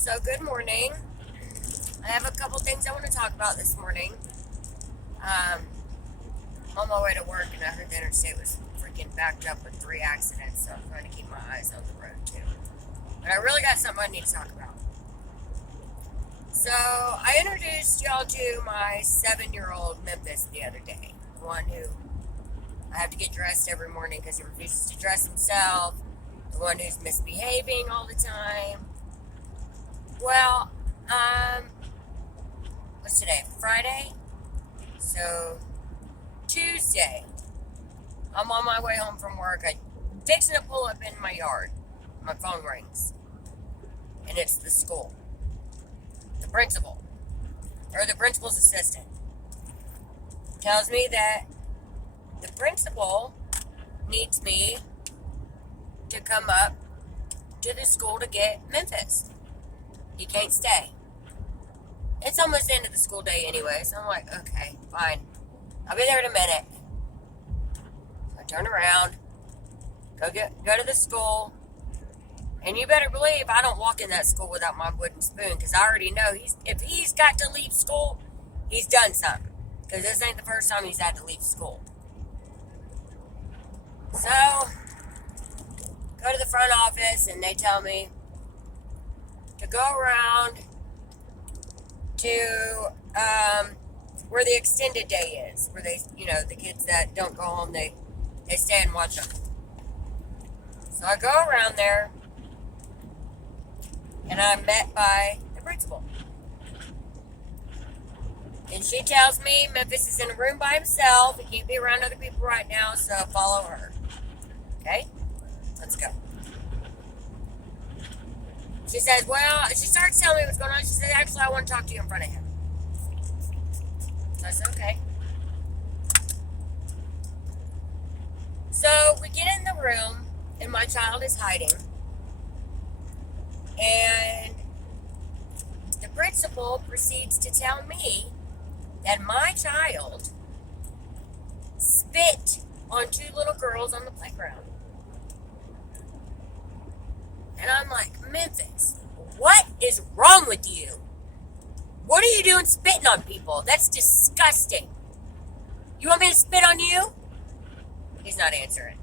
So, good morning. I have a couple things I want to talk about this morning. Um, on my way to work, and I heard the interstate was freaking backed up with 3 accidents, so I'm trying to keep my eyes on the road too. But I really got something I need to talk about. So, I introduced y'all to my 7-year-old Memphis the other day. The one who I have to get dressed every morning because he refuses to dress himself. The one who's misbehaving all the time. Well, what's today? Friday? So, Tuesday, I'm on my way home from work. I'm fixing to pull up in my yard. My phone rings. And it's the school. The principal. Or the principal's assistant. Tells me that the principal needs me to come up to the school to get Memphis. He can't stay. It's almost the end of the school day anyway, so I'm like, okay, fine. I'll be there in a minute. So I turn around, go to the school, and you better believe I don't walk in that school without my wooden spoon, because I already know if he's got to leave school, he's done something. Because this ain't the first time he's had to leave school. So, go to the front office, and they tell me to go around to where the extended day is, where they, the kids that don't go home, they stay and watch them. So I go around there, and I'm met by the principal. And she tells me Memphis is in a room by himself. He can't be around other people right now, so follow her. Okay? Let's go. She says, she starts telling me what's going on. She says, actually, I want to talk to you in front of him. So I said, okay. So we get in the room, and my child is hiding. And the principal proceeds to tell me that my child spit on 2 little girls on the playground. And I'm like, Memphis, what is wrong with you? What are you doing spitting on people? That's disgusting. You want me to spit on you? He's not answering.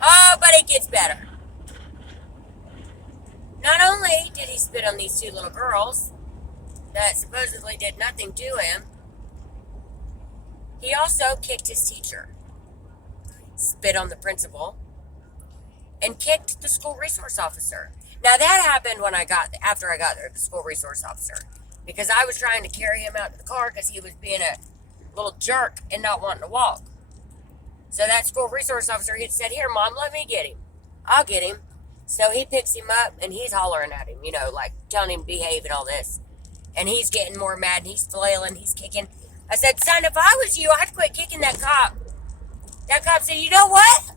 Oh, but it gets better. Not only did he spit on these 2 little girls that supposedly did nothing to him, he also kicked his teacher, spit on the principal, and kicked the school resource officer. Now that happened after I got there, the school resource officer, because I was trying to carry him out to the car because he was being a little jerk and not wanting to walk. So that school resource officer, he said, "Here, Mom, let me get him. I'll get him." So he picks him up and he's hollering at him, like telling him to behave and all this. And he's getting more mad and he's flailing, he's kicking. I said, "Son, if I was you, I'd quit kicking that cop." That cop said, "You know what?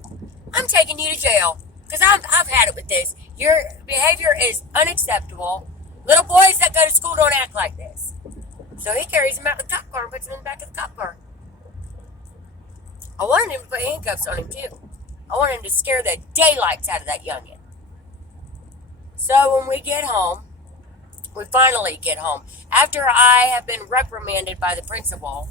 I'm taking you to jail. Because I've had it with this. Your behavior is unacceptable. Little boys that go to school don't act like this." So he carries him out of the cop car and puts him in the back of the cop car. I wanted him to put handcuffs on him too. I wanted him to scare the daylights out of that youngin'. So when we finally get home, after I have been reprimanded by the principal,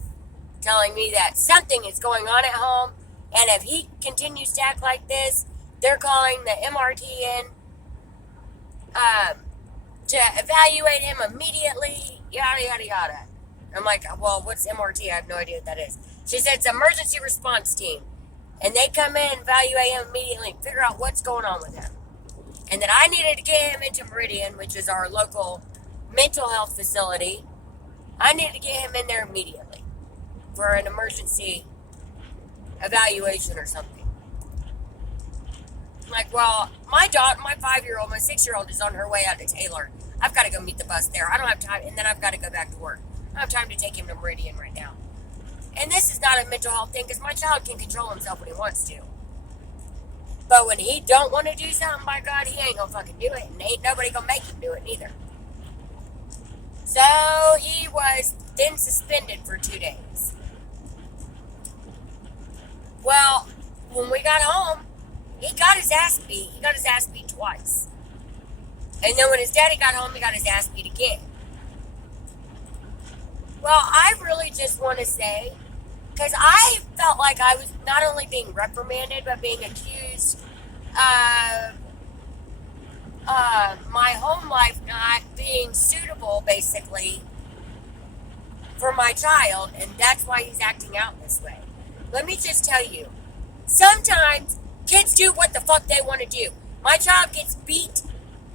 telling me that something is going on at home, and if he continues to act like this, they're calling the MRT in to evaluate him immediately, yada, yada, yada. I'm like, well, what's MRT? I have no idea what that is. She said it's emergency response team. And they come in and evaluate him immediately and figure out what's going on with him. And that I needed to get him into Meridian, which is our local mental health facility. I needed to get him in there immediately for an emergency evaluation or something. I'm like, well, my 5-year-old, my 6-year-old is on her way out to Taylor. I've got to go meet the bus there. I don't have time, and then I've got to go back to work. I don't have time to take him to Meridian right now. And this is not a mental health thing, because my child can control himself when he wants to. But when he don't want to do something, by God, he ain't gonna fucking do it, and ain't nobody gonna make him do it neither. So he was then suspended for 2 days. Well, when we got home, he got his ass beat. He got his ass beat twice. And then when his daddy got home, he got his ass beat again. Well, I really just want to say, because I felt like I was not only being reprimanded, but being accused of my home life not being suitable, basically, for my child, and that's why he's acting out this way. Let me just tell you, sometimes kids do what the fuck they want to do. My child gets beat,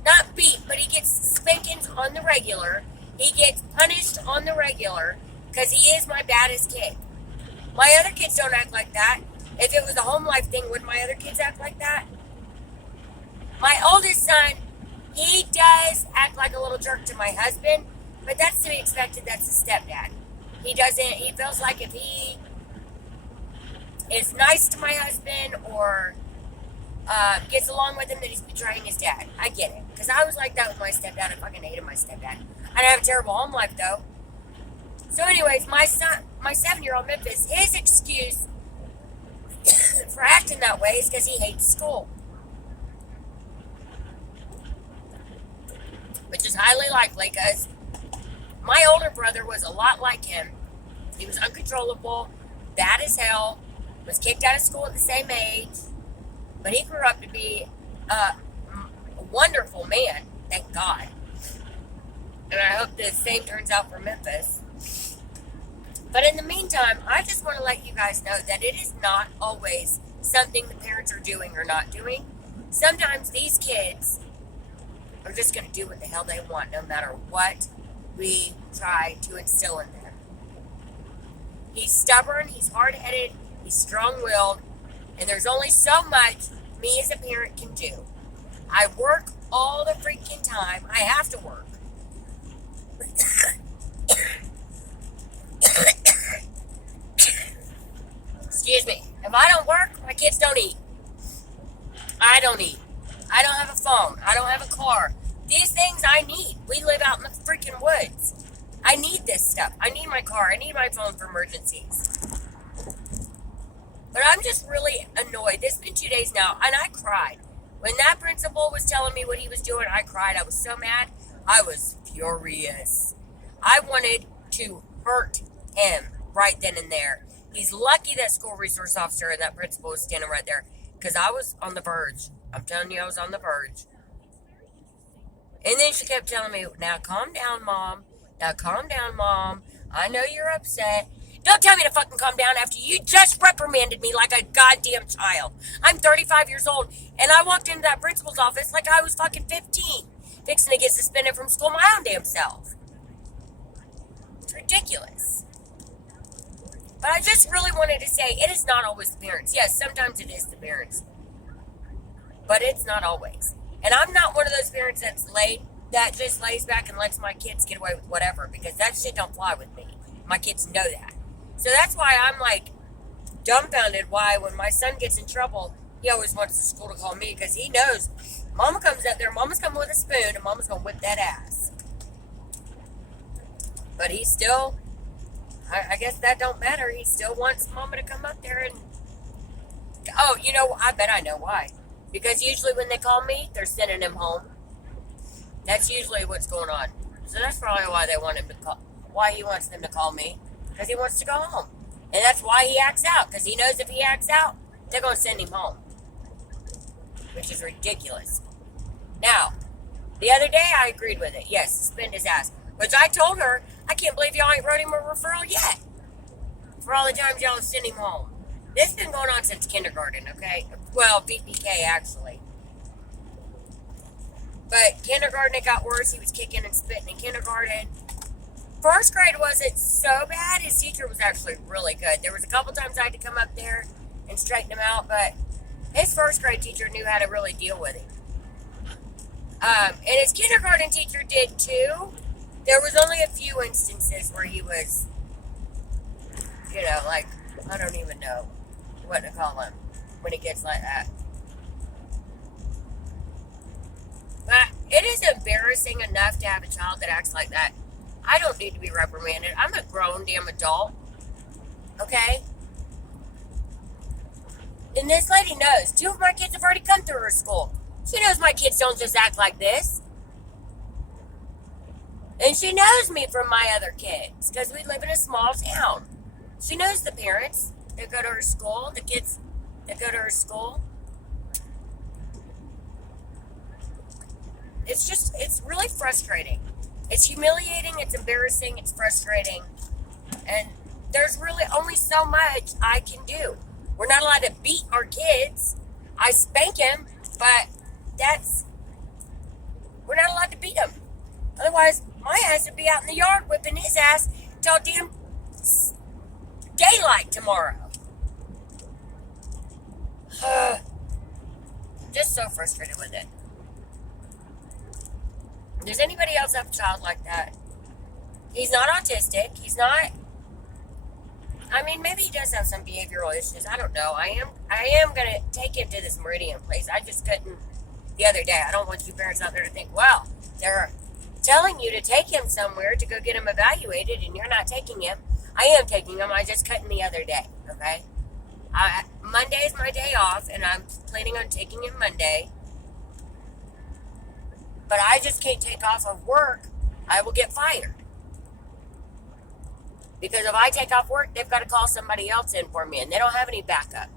not beat, but he gets spankings on the regular. He gets punished on the regular because he is my baddest kid. My other kids don't act like that. If it was a home life thing, would my other kids act like that? My oldest son, he does act like a little jerk to my husband, but that's to be expected. That's his stepdad. He feels like if he is nice to my husband or gets along with him, that he's betraying his dad. I get it. Because I was like that with my stepdad. I fucking hated my stepdad. I didn't have a terrible home life, though. So anyways, my son, my 7-year-old Memphis, his excuse for acting that way is because he hates school. Which is highly likely because my older brother was a lot like him. He was uncontrollable, bad as hell, was kicked out of school at the same age, but he grew up to be a wonderful man, thank God. And I hope the same turns out for Memphis. But in the meantime, I just want to let you guys know that it is not always something the parents are doing or not doing. Sometimes these kids are just going to do what the hell they want, no matter what we try to instill in them. He's stubborn, he's hard-headed, he's strong-willed, and there's only so much me as a parent can do. I work all the freaking time. I have to work. Excuse me. If I don't work, my kids don't eat. I don't eat. I don't have a phone. I don't have a car. These things I need. We live out in the freaking woods. I need this stuff. I need my car. I need my phone for emergencies. But I'm just really annoyed. This has been 2 days now, and I cried. When that principal was telling me what he was doing, I cried. I was so mad. I was furious. I wanted to hurt him right then and there. He's lucky that school resource officer and that principal was standing right there, because I was on the verge. I'm telling you, I was on the verge. And then she kept telling me, now calm down, Mom. Now calm down, Mom. I know you're upset. Don't tell me to fucking calm down after you just reprimanded me like a goddamn child. I'm 35 years old, and I walked into that principal's office like I was fucking 15, fixing to get suspended from school my own damn self. It's ridiculous. But I just really wanted to say, it is not always the parents. Yes, sometimes it is the parents. But it's not always. And I'm not one of those parents that just lays back and lets my kids get away with whatever, because that shit don't fly with me. My kids know that. So that's why I'm like dumbfounded why when my son gets in trouble, he always wants the school to call me, because he knows Mama comes up there, Mama's coming with a spoon, and Mama's going to whip that ass. But he still, I guess that don't matter. He still wants Mama to come up there and, oh, you know, I bet I know why. Because usually when they call me, they're sending him home. That's usually what's going on. So that's probably why they want him to call, why he wants them to call me. Because he wants to go home. And that's why he acts out. Because he knows if he acts out, they're going to send him home. Which is ridiculous. Now, the other day I agreed with it. Yes, suspend his ass. Which I told her, I can't believe y'all ain't wrote him a referral yet. For all the times y'all have sent him home. This has been going on since kindergarten, okay? Well, VPK, actually. But kindergarten, it got worse. He was kicking and spitting in kindergarten. First grade wasn't so bad. His teacher was actually really good. There was a couple times I had to come up there and straighten him out, but his first grade teacher knew how to really deal with him. And his kindergarten teacher did too. There was only a few instances where he was, you know, like, I don't even know what to call him when he gets like that. But it is embarrassing enough to have a child that acts like that. I don't need to be reprimanded. I'm a grown damn adult. Okay? And this lady knows. 2 of my kids have already come through her school. She knows my kids don't just act like this. And she knows me from my other kids because we live in a small town. She knows the parents that go to her school, the kids that go to her school. It's really frustrating. It's humiliating, it's embarrassing, it's frustrating. And there's really only so much I can do. We're not allowed to beat our kids. I spank him, but we're not allowed to beat him. Otherwise, my ass would be out in the yard whipping his ass till damn daylight tomorrow. Just so frustrated with it. Does anybody else have a child like that? He's not autistic. He's not. I mean, maybe he does have some behavioral issues. I don't know. I am gonna take him to this Meridian place. I just couldn't the other day. I don't want you parents out there to think, well, they're telling you to take him somewhere to go get him evaluated, and you're not taking him. I am taking him. I just couldn't the other day. Okay. Monday is my day off, and I'm planning on taking him Monday. But I just can't take off of work. I will get fired. Because if I take off work, they've got to call somebody else in for me, and they don't have any backup.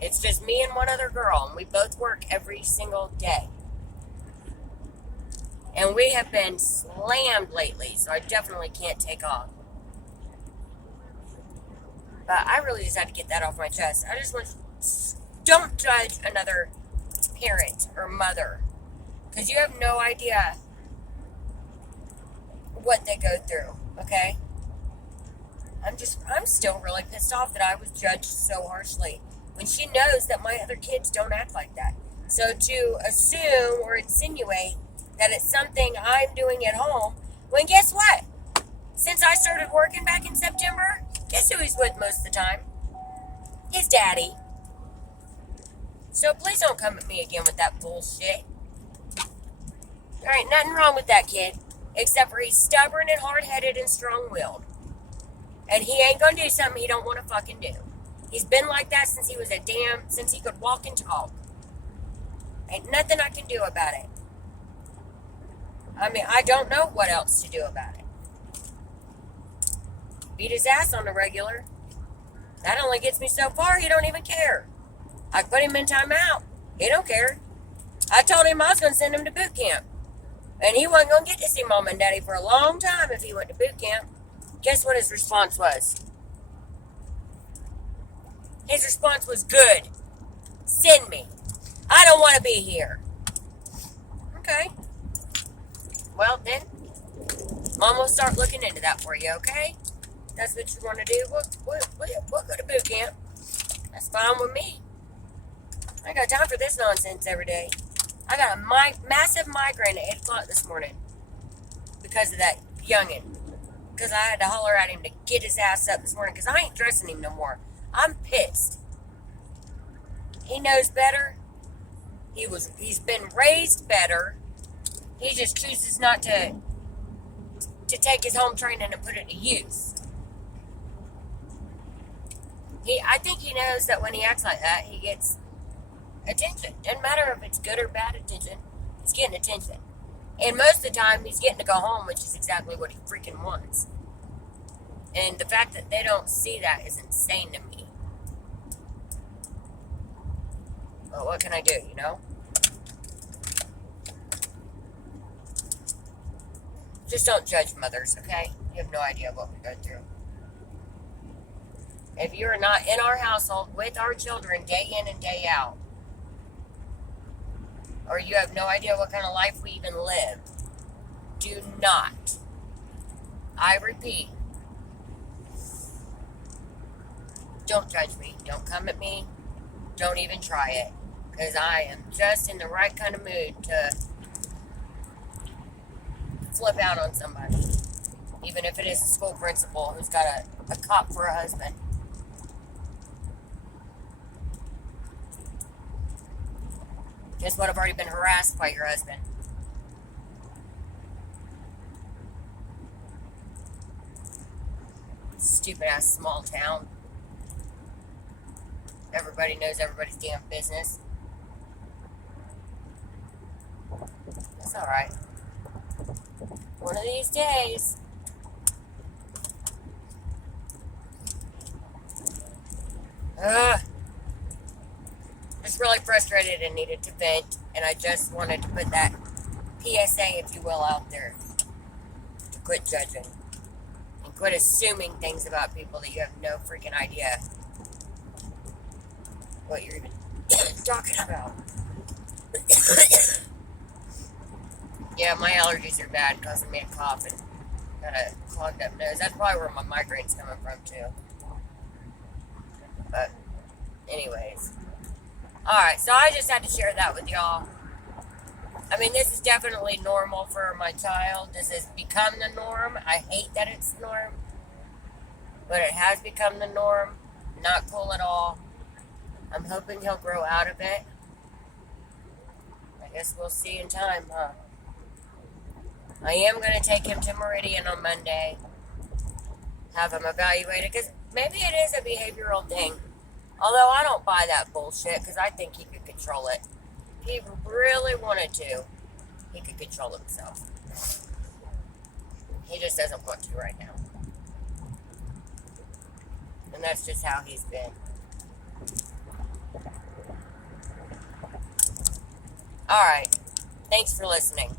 It's just me and one other girl, and we both work every single day. And we have been slammed lately, so I definitely can't take off. But I really just had to get that off my chest. I just want don't judge another parent or mother, because you have no idea what they go through, okay? I'm still really pissed off that I was judged so harshly when she knows that my other kids don't act like that. So to assume or insinuate that it's something I'm doing at home, when guess what? Since I started working back in September, guess who he's with most of the time? His daddy. So please don't come at me again with that bullshit. There ain't nothing wrong with that kid, except for he's stubborn and hard-headed and strong-willed. And he ain't gonna do something he don't want to fucking do. He's been like that since he was since he could walk and talk. Ain't nothing I can do about it. I mean, I don't know what else to do about it. Beat his ass on the regular. That only gets me so far, he don't even care. I put him in timeout. He don't care. I told him I was going to send him to boot camp. And he wasn't going to get to see Mom and Daddy for a long time if he went to boot camp. Guess what his response was? His response was, good. Send me. I don't want to be here. Okay. Well, then, Mom will start looking into that for you, okay? That's what you want to do. We'll go to boot camp. That's fine with me. I ain't got time for this nonsense every day. I got a massive migraine at 8 o'clock this morning because of that youngin'. Because I had to holler at him to get his ass up this morning because I ain't dressing him no more. I'm pissed. He knows better. He's been raised better. He just chooses not to take his home training and put it to use. I think he knows that when he acts like that, he gets attention. Doesn't matter if it's good or bad attention. He's getting attention. And most of the time, he's getting to go home, which is exactly what he freaking wants. And the fact that they don't see that is insane to me. But what can I do, you know? Just don't judge mothers, okay? You have no idea what we go through. If you're not in our household with our children day in and day out, or you have no idea what kind of life we even live, do not, I repeat, don't judge me. Don't come at me. Don't even try it. Because I am just in the right kind of mood to flip out on somebody. Even if it is a school principal who's got a cop for a husband. Guess what? I've already been harassed by your husband. Stupid ass small town. Everybody knows everybody's damn business. That's alright. One of these days. Just really frustrated and needed to vent, and I just wanted to put that PSA, if you will, out there to quit judging and quit assuming things about people that you have no freaking idea what you're even talking about. Yeah, my allergies are bad, causing me a cough and got a clogged up nose. That's probably where my migraine's coming from too. But anyways. Alright, so I just had to share that with y'all. I mean, this is definitely normal for my child. This has become the norm. I hate that it's the norm. But it has become the norm. Not cool at all. I'm hoping he'll grow out of it. I guess we'll see in time, huh? I am going to take him to Meridian on Monday. Have him evaluated. Because maybe it is a behavioral thing. Although I don't buy that bullshit. Because I think he could control it. If he really wanted to, he could control himself. He just doesn't want to right now. And that's just how he's been. Alright. Thanks for listening.